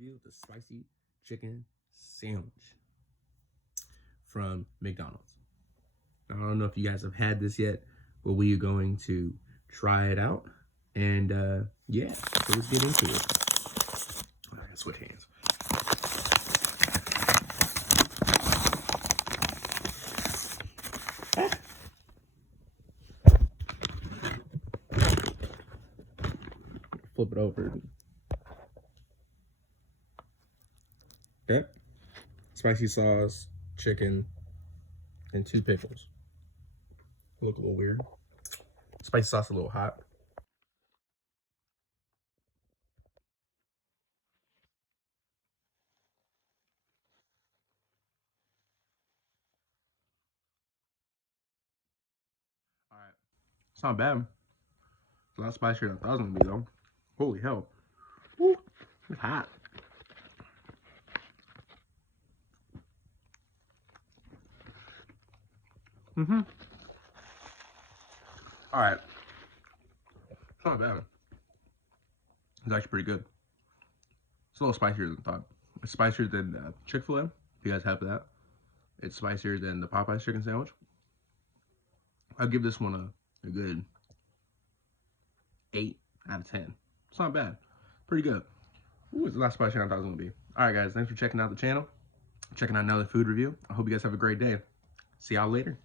review the spicy chicken sandwich from McDonald's. Now, I don't know if you guys have had this yet, but we are going to try it out. And yeah, so let's get into it. I gotta switch hands. Flip it over. Okay. Spicy sauce, chicken, and 2 pickles. Look a little weird. Spicy sauce a little hot. All right. It's not bad. It's a lot spicier than I thought it was gonna be though. Holy hell. Woo. It's hot. All right. It's not bad. It's actually pretty good. It's a little spicier than I thought. It's spicier than Chick-fil-A, if you guys have that. It's spicier than the Popeyes chicken sandwich. I'll give this one a good 8 out of 10. It's not bad. Pretty good. Ooh, it's a lot spicier than I thought it was going to be. All right, guys. Thanks for checking out the channel. Checking out another food review. I hope you guys have a great day. See y'all later.